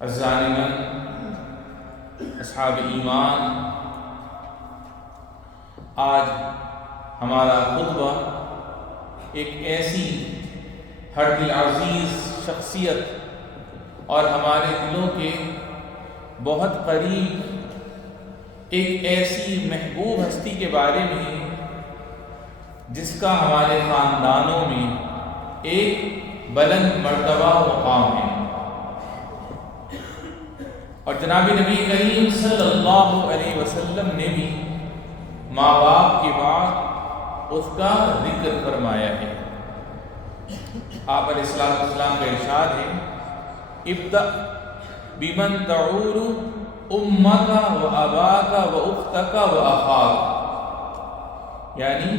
عزیزان اصحاب ایمان، آج ہمارا خطبہ ایک ایسی ہر دل عزیز شخصیت اور ہمارے دلوں کے بہت قریب ایک ایسی محبوب ہستی کے بارے میں جس کا ہمارے خاندانوں میں ایک بلند مرتبہ مقام ہے، اور جناب نبی کریم صلی اللہ علیہ وسلم نے بھی ماں باپ کے بعد اس کا ذکر فرمایا ہے۔ آپ علیہ السلام کا ارشاد ہے، ابدأ بمن تعول امک و اباک و اختک و اخاک، یعنی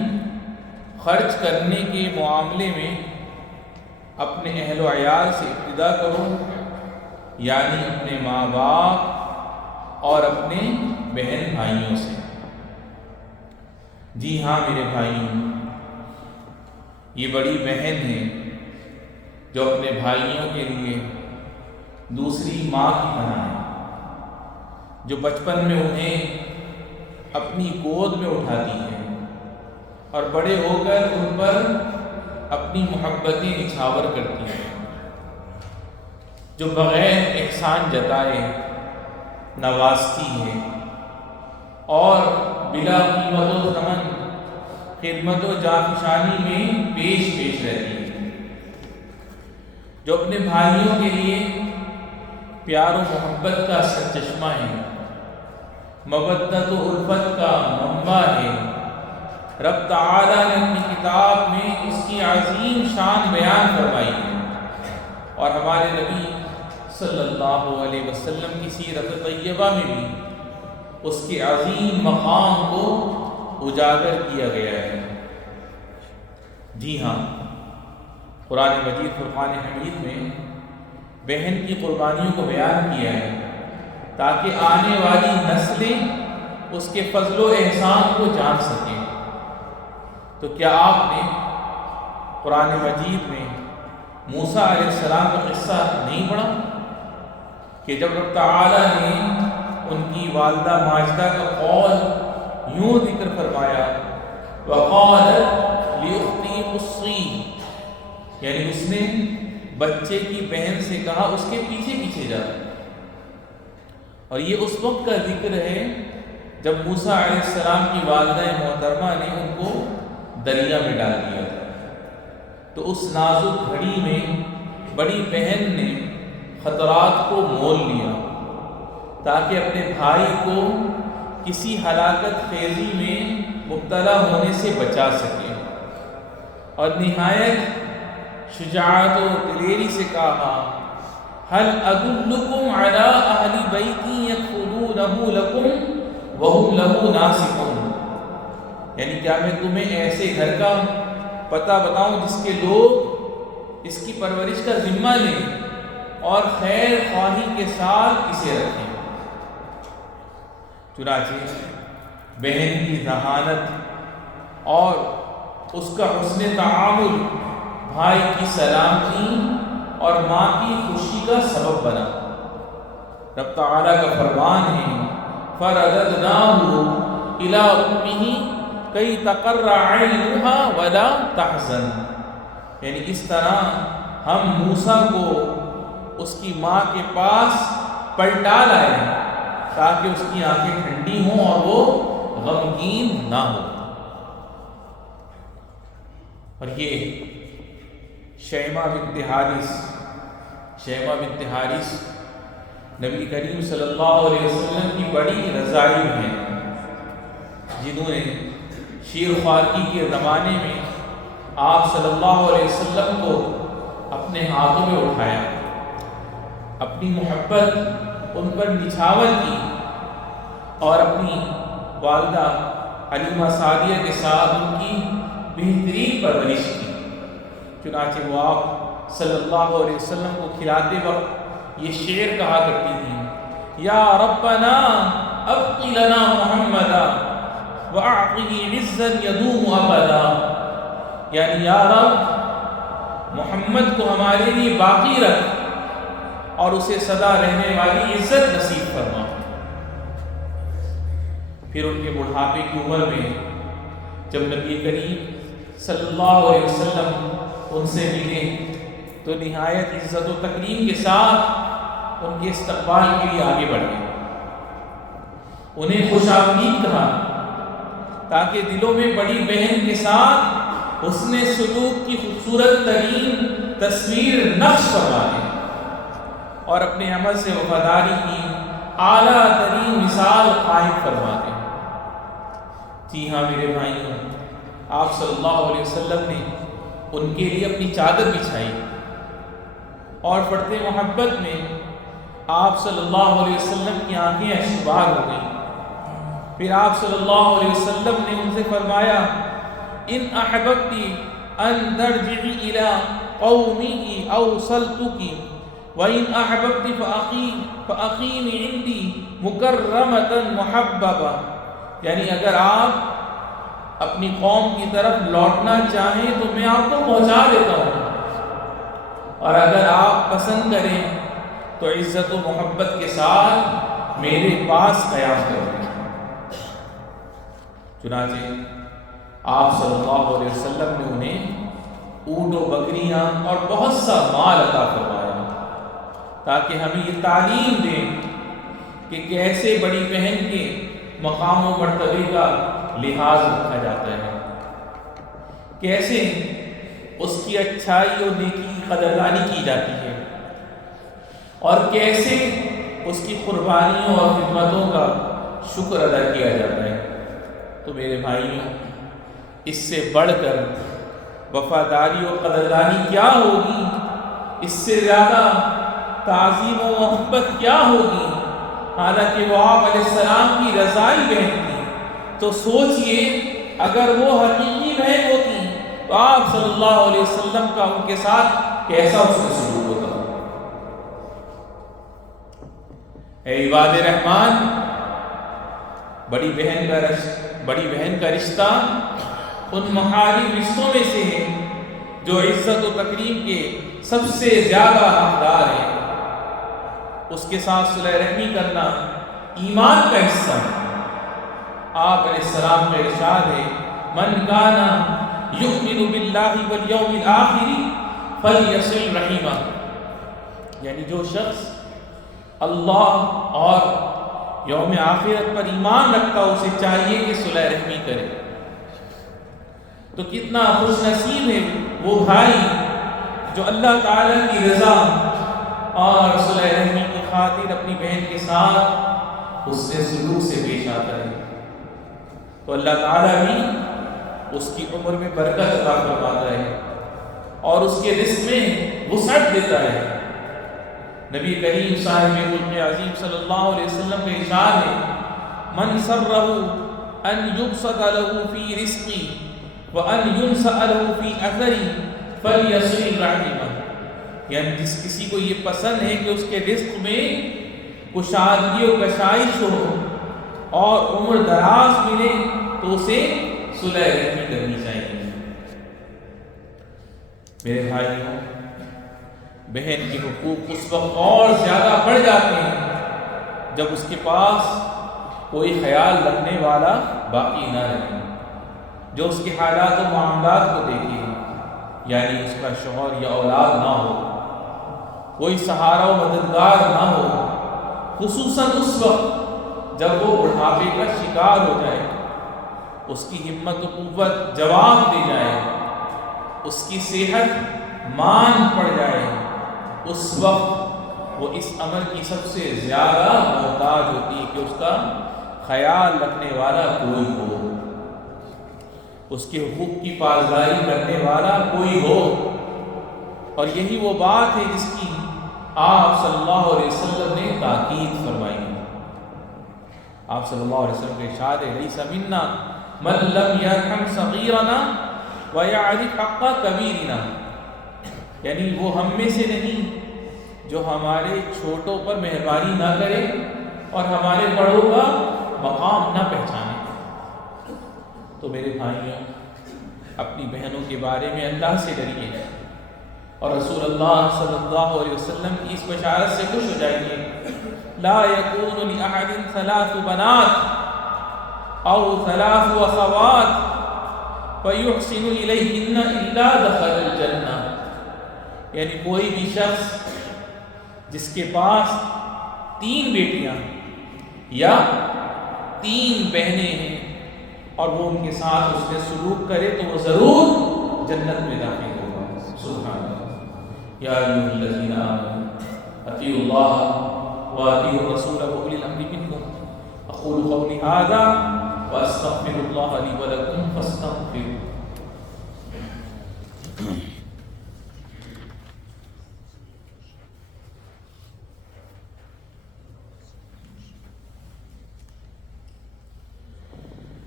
خرچ کرنے کے معاملے میں اپنے اہل و عیال سے ابتدا کرو، یعنی اپنے ماں باپ اور اپنے بہن بھائیوں سے۔ جی ہاں میرے بھائیوں، یہ بڑی بہن ہے جو اپنے بھائیوں کے لیے دوسری ماں کی طرح ہے، جو بچپن میں انہیں اپنی گود میں اٹھاتی ہے اور بڑے ہو کر ان پر اپنی محبتیں نچھاور کرتی ہے، جو بغیر احسان جتائے نوازتی ہے اور بلا قیمت و ثمن خدمت و جانفشانی میں پیش رہتی ہے، جو اپنے بھائیوں کے لیے پیار و محبت کا سرچشمہ ہے، مودت و الفت کا منبع ہے۔ رب تعالیٰ نے اپنی کتاب میں اس کی عظیم شان بیان فرمائی ہے، اور ہمارے نبی صلی اللہ علیہ وسلم کی سیرت طیبہ میں بھی اس کے عظیم مقام کو اجاگر کیا گیا ہے۔ جی ہاں، قرآن مجید فرقان حمید میں بہن کی قربانیوں کو بیان کیا ہے تاکہ آنے والی نسلیں اس کے فضل و احسان کو جان سکیں۔ تو کیا آپ نے قرآن مجید میں موسیٰ علیہ السلام کا قصہ نہیں پڑھا کہ جب رب تعالیٰ نے ان کی والدہ ماجدہ کا قول یوں ذکر فرمایا، وَقَالَتْ لِأُخْتِهِ قُصِّي، یعنی اس نے بچے کی بہن سے کہا اس کے پیچھے پیچھے جا، اور یہ اس وقت کا ذکر ہے جب موسیٰ علیہ السلام کی والدہ محترمہ نے ان کو دریا میں ڈال دیا تھا۔ تو اس نازک گھڑی میں بڑی بہن نے خطرات کو مول لیا تاکہ اپنے بھائی کو کسی ہلاکت خیزی میں مبتلا ہونے سے بچا سکے، اور نہایت شجاعت و دلیری سے کہا، هل ادلکم علی اہل بیتی یکفلونہ لکم وہم لہ ناصحون، یعنی کیا میں تمہیں ایسے گھر کا پتہ بتاؤں جس کے لوگ اس کی پرورش کا ذمہ لیں اور خیر خواہی کے ساتھ اسے رکھیں۔ چنانچہ بہن کی ذہانت اور اس کا حسن تعامل بھائی کی سلامتی اور ماں کی خوشی کا سبب بنا۔ رب تعالیٰ کا فرمان ہے، فَرَدَدْنَاهُ إِلَىٰ أُمِّهِ کئی تقر عینھا ولا تحزن، یعنی اس طرح ہم موسیٰ کو اس کی ماں کے پاس پلٹا لائے تاکہ اس کی آنکھیں ٹھنڈی ہوں اور وہ غمگین نہ ہو۔ اور یہ شیمہ بنت حارث نبی کریم صلی اللہ علیہ وسلم کی بڑی رضائی ہیں، جنہوں نے شیر خوارکی کے زمانے میں آپ صلی اللہ علیہ وسلم کو اپنے ہاتھوں میں اٹھایا، اپنی محبت ان پر نچھاور کی اور اپنی والدہ حلیمہ سعدیہ کے ساتھ ان کی بہترین پرورش کی۔ چنانچہ وہ آپ صلی اللہ علیہ وسلم کو کھلاتے وقت یہ شعر کہا کرتی تھی، یا ربنا ابق لنا محمدا وَأَعْطِهِ عِزًّا يَدُومُ أَبَدًا، یعنی یا رب محمد کو ہمارے لیے باقی رکھ اور اسے سدا رہنے والی عزت نصیب فرما۔ پھر ان کے بڑھاپے کی عمر میں جب نبی کریم صلی اللہ علیہ وسلم ان سے ملے تو نہایت عزت و تکریم کے ساتھ ان کے استقبال کے لیے آگے بڑھے، انہیں خوش آمدید کہا تاکہ دلوں میں بڑی بہن کے ساتھ حسن سلوک کی خوبصورت ترین تصویر نقش فرما دیں اور اپنے عمل سے وفاداری کی اعلیٰ ترین مثال قائم فرما دیں۔ جی ہاں میرے بھائیوں، آپ صلی اللہ علیہ وسلم نے ان کے لیے اپنی چادر بچھائی اور فرد محبت میں آپ صلی اللہ علیہ وسلم کی آنکھیں اشکبار ہو گئیں۔ پھر آپ صلی اللہ علیہ وسلم نے ان سے فرمایا، ان احببتی ان ترجعی الی قومی اوصلتکی وَإِنْ أَحْبَبْتِ فَأَقِيمِ عِنْدِي مُكَرَّمَةً مُحَبَّبًا، یعنی اگر آپ اپنی قوم کی طرف لوٹنا چاہیں تو میں آپ کو پہنچا دیتا ہوں، اور اگر آپ پسند کریں تو عزت و محبت کے ساتھ میرے پاس قیام کریں۔ چنانچہ آپ صلی اللہ علیہ وسلم نے انہیں اونٹ و بکریاں اور بہت سا مال عطا فرمایا تاکہ ہمیں یہ تعلیم دیں کہ کیسے بڑی بہن کے مقام و مرتبے کا لحاظ رکھا جاتا ہے، کیسے اس کی اچھائی اور نیکی کی قدردانی کی جاتی ہے، اور کیسے اس کی قربانیوں اور خدمتوں کا شکر ادا کیا جاتا ہے۔ تو میرے بھائیوں، اس سے بڑھ کر وفاداری اور قدردانی کیا ہوگی، اس سے زیادہ تعظیم و محبت کیا ہوگی، حالانکہ وہ آپ علیہ السلام کی رضائی بہن تھی۔ تو سوچئے اگر وہ حقیقی بہن ہوتی تو آپ صلی اللہ علیہ وسلم کا ان کے ساتھ کیسا اس کا سلوک ہوتا۔ اے عباد رحمان، بڑی بہن کا رشتہ ان محارم رشتوں میں سے ہے جو عزت و تکریم کے سب سے زیادہ حقدار ہیں۔ اس کے ساتھ صلح رحمی کرنا ایمان کا حصہ ہے۔ آپ علیہ السلام کا ارشاد ہے، من کانا یؤمن باللہ والیوم الآخر فلیصل رحمہ، یعنی جو شخص اللہ اور یوم آخرت پر ایمان رکھتا اسے چاہیے کہ صلح رحمی کرے۔ تو کتنا خوش نصیب ہے وہ بھائی جو اللہ تعالیٰ کی رضا اور صلح رحمی کی خاطر اپنی بہن کے ساتھ حسن سلوک سے پیش آتا ہے، تو اللہ تعالیٰ بھی اس کی عمر میں برکت عطا فرماتا ہے اور اس کے رزق میں وسعت دیتا ہے۔ نبی کریم صاحب خلق عظیم صلی اللہ علیہ وسلم کا ارشاد ہے، من سرہ ان یبسط لہ فی رزقی وان ینسأ لہ فی اثری فلیصل رحمہ، یعنی جس کسی کو یہ پسند ہے کہ اس کے رزق میں کشادگی و کشائش ہو اور عمر دراز ملے تو اسے صلح رحمی کرنی چاہیے۔ میرے بھائیوں، بہن کے حقوق اس وقت اور زیادہ بڑھ جاتے ہیں جب اس کے پاس کوئی خیال رکھنے والا باقی نہ رہے، جو اس کے حالات و معاملات کو دیکھے، یعنی اس کا شوہر یا اولاد نہ ہو، کوئی سہارا و مددگار نہ ہو، خصوصاً اس وقت جب وہ بڑھاپے کا شکار ہو جائے، اس کی ہمت و قوت جواب دے جائے، اس کی صحت مان پڑ جائے، اس وقت وہ اس عمل کی سب سے زیادہ محتاج ہوتی ہے کہ اس کا خیال رکھنے والا کوئی ہو، اس کے حقوق کی پاسداری کرنے والا کوئی ہو۔ اور یہی وہ بات ہے جس کی آپ صلی اللہ علیہ وسلم نے تاکید فرمائی ہے۔ آپ صلی اللہ علیہ وسلم کے ارشاد ہے، لیس منا من لم یرحم صغیرنا ویعرف حق کبیرنا، یعنی وہ ہم میں سے نہیں جو ہمارے چھوٹوں پر مہربانی نہ کرے اور ہمارے بڑوں کا مقام نہ پہچانے۔ تو میرے بھائیوں، اپنی بہنوں کے بارے میں اللہ سے ڈریے، اور رسول اللہ صلی اللہ علیہ وسلم کی اس بشارت سے خوش ہو جائیے، لا یکون لأحد ثلاث بنات او ثلاث اخوات فیحسن الیہن الا دخل الجنہ، یعنی کوئی بھی شخص جس کے پاس 3 بیٹیاں یا 3 بہنیں ہیں اور وہ ان کے ساتھ اس نے سلوک کرے تو وہ ضرور جنت میں داخل ہوگا۔ سبحان اللہ۔ یا ایھا الذین آمنوا اطیعوا اللہ واطیعوا الرسول واولی الامر منکم، اقول قولی ھذا واستغفر اللہ لی ولکم فاستغفروہ۔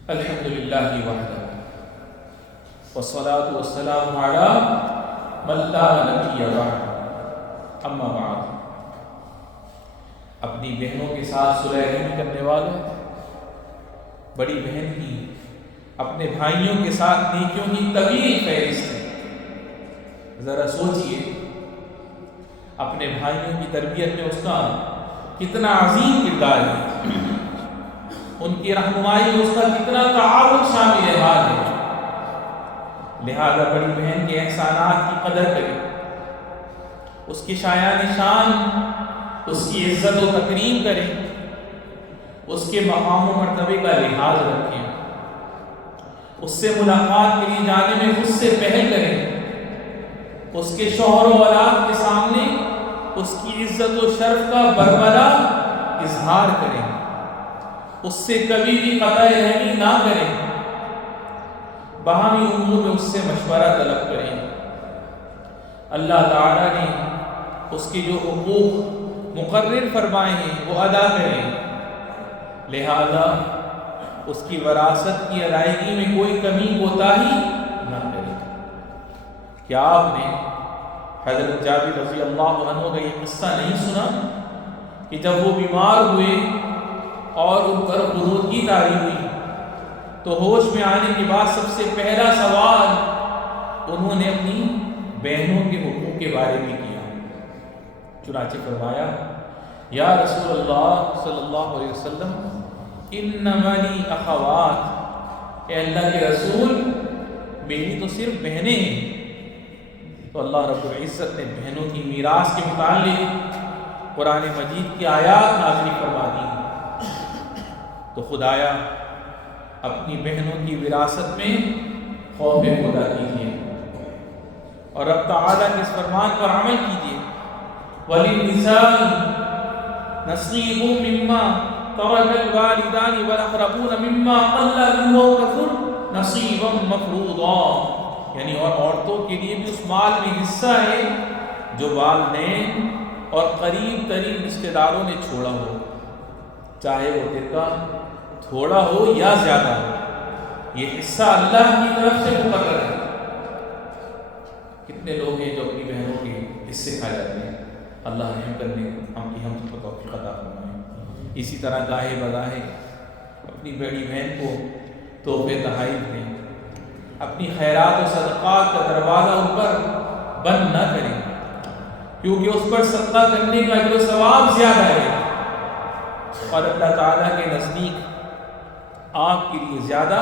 الحمد للہ وحدہ والصلاة والسلام علی من لا نبی بعد، اما بعد۔ اپنی بہنوں کے ساتھ صلح رحمی کرنے والوں، بڑی بہن کی اپنے بھائیوں کے ساتھ نیکیوں کی طویل فہرست ہے۔ ذرا سوچئے اپنے بھائیوں کی تربیت میں اس کا کتنا عظیم کردار ہے، ان کی رہنمائی میں اس کا کتنا تعاون شامل حال ہے۔ لہذا بڑی بہن کے احسانات کی قدر کریں، اس کی شایان شان، اس کی عزت و تکریم کریں، اس کے مقام و مرتبے کا لحاظ رکھیں، اس سے ملاقات کے لیے جانے میں خود سے پہل کریں، اس کے شوہر و اولاد کے سامنے اس کی عزت و شرف کا برملا اظہار کریں، اس سے کبھی بھی قطع رحمی نہ کریں، باہمی امور میں اس سے مشورہ طلب کریں۔ اللہ تعالیٰ نے اس کے جو حقوق مقرر فرمائے ہیں وہ ادا کریں، لہذا اس کی وراثت کی ادائیگی میں کوئی کمی کوتاہی نہ کریں۔ کیا آپ نے حضرت جابر رضی اللہ عنہ کا یہ قصہ نہیں سنا کہ جب وہ بیمار ہوئے اور ان پر غنودگی طاری ہوئی تو ہوش میں آنے کے بعد سب سے پہلا سوال انہوں نے اپنی بہنوں کے حقوق کے بارے میں کیا؟ چنانچہ فرمایا، یا رسول اللہ صلی اللہ علیہ وسلم انما لی اخوات، اے اللہ کے رسول میری تو صرف بہنیں ہیں۔ تو اللہ رب العزت نے بہنوں کی میراث کے متعلق قرآن مجید کی آیات نازل فرما دی، تو خدایا اپنی بہنوں کی وراثت میں خوف خدا کیجیے اور رب تعالیٰ کے اس فرمان پر عمل کیجیے، وَلِلنِّسَاءِ نَصِيبٌ مِّمَّا تَرَكَ الْوَالِدَانِ وَالْأَقْرَبُونَ مِمَّا قَلَّ مِنْهُ وَكَثُرَ نَصِيبًا مَّفْرُوضًا، یعنی اور عورتوں کے لیے بھی اس مال میں حصہ ہے جو والدین اور قریب ترین رشتہ داروں نے چھوڑا ہو، چاہے وہ ترکا تھوڑا ہو یا زیادہ ہو، یہ حصہ اللہ کی طرف سے مقرر ہے۔ کتنے لوگ ہیں جو اپنی بہنوں کے حصے کھا جاتے ہیں، اللہ رحم کرنے ہم کو توفیق عطا فرمائے۔ اسی طرح گاہے بگاہے اپنی بڑی بہن کو تحفے تحائف دیں، اپنی خیرات و صدقات کا دروازہ ان پر بند نہ کریں، کیونکہ اس پر صدقہ کرنے کا جو ثواب زیادہ ہے اور اللہ تعالیٰ کے نزدیک آپ کے لیے زیادہ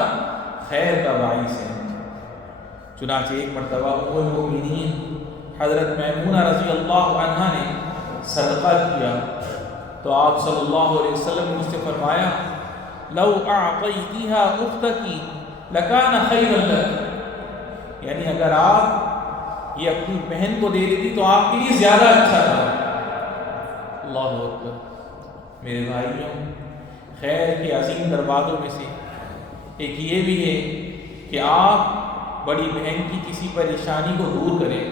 خیر کا باعث ہے۔ چنانچہ ایک مرتبہ ام المؤمنین حضرت میمونہ رضی اللہ عنہا نے صدقہ کیا تو آپ صلی اللہ علیہ وسلم نے اس سے فرمایا، لو اعطیتیہا اختکی لکان خیرا لک، یعنی اگر آپ یہ اپنی بہن کو دے دیتی تو آپ کے لیے زیادہ اچھا تھا۔ اللہ اکبر۔ میرے بھائیوں، خیر کے عظیم دروازوں میں سے ایک یہ بھی ہے کہ آپ بڑی بہن کی کسی پریشانی کو دور کریں۔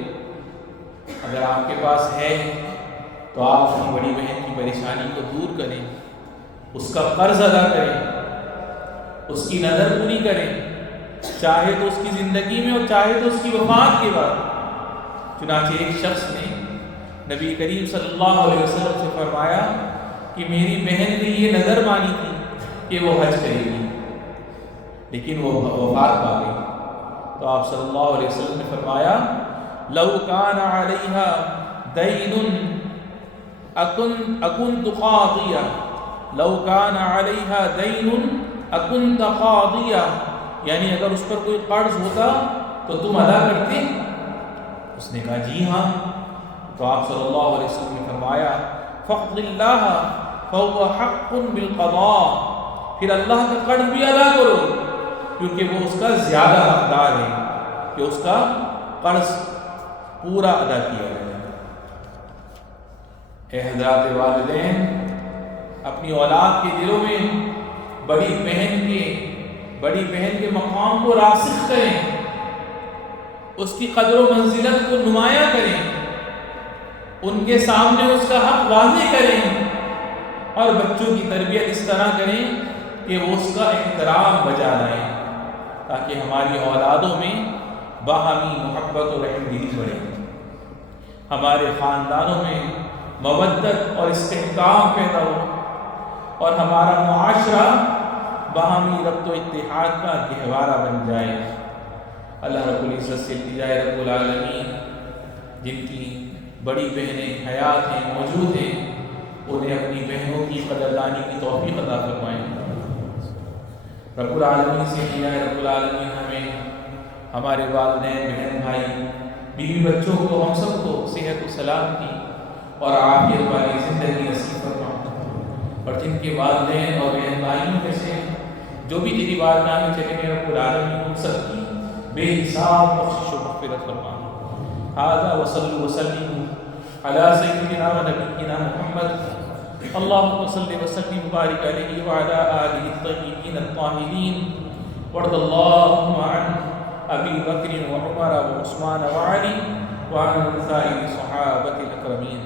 اگر آپ کے پاس ہے تو آپ اپنی بڑی بہن کی پریشانی کو دور کریں، اس کا قرض ادا کریں، اس کی نظر پوری کریں، چاہے تو اس کی زندگی میں اور چاہے تو اس کی وفات کے بعد۔ چنانچہ ایک شخص نے نبی کریم صلی اللہ علیہ وسلم سے فرمایا کہ میری بہن نے یہ نظر مانی تھی کہ وہ حج کرے گی لیکن وہ وفات پا گئی، تو آپ صلی اللہ علیہ وسلم نے فرمایا لو کان علیہا دین اکنت قاضیہ، لو کان علیہا دین اکنت قاضیہ، یعنی اگر اس پر کوئی قرض ہوتا تو تم ادا کرتے؟ اس نے کہا جی ہاں۔ تو آپ صلی اللہ علیہ وسلم نے فرمایا فاقض اللہ فهو حق بالقضاء، پھر اللہ کا قرض بھی ادا کرو کیونکہ وہ اس کا زیادہ حقدار ہے کہ اس کا قرض پورا ادا کیا جائے۔ اے حضرات والدین، اپنی اولاد کے دلوں میں بڑی بہن کے مقام کو راسخ کریں، اس کی قدر و منزلت کو نمایاں کریں، ان کے سامنے اس کا حق واضح کریں، اور بچوں کی تربیت اس طرح کریں کہ وہ اس کا احترام بجا لائیں، تاکہ ہماری اولادوں میں باہمی محبت و رحم دلی بڑھے، ہمارے خاندانوں میں مودت اور استحکام پیدا ہو، اور ہمارا معاشرہ باہمی ربط و اتحاد کا گہوارہ بن جائے۔ اللہ رب العزت سے التجا ہے رب العالمین، جن کی بڑی بہنیں حیات ہیں، موجود ہیں، انہیں اپنی بہنوں کی قدردانی کی توفیق عطا فرمائیں۔ رب العالمین سے التجا ہے رب العالمین ہمیں، ہمارے والدین، بہن بھائی، بیوی بچوں کو، ہم سب کو صحت و سلامتی اور عافیت والی زندگی نصیب فرمائیں، اور جن کے والدین اور بہن بھائیوں میں سے جو بھی تیری بارگاہ میں چلے گئے رب العالمین ان سب کی بے حساب بخشش و مغفرت فرما۔ ھذا وصلی وسلم علی سیدنا و نبینا محمد، اللہم صلی وسلم وبارک علیہ وعلی آلہ الطیبین الطاہرین، وارض اللہم عن ابی بکر وعمر وعثمان وعلی وعن سائر صحابۃ الاکرمین۔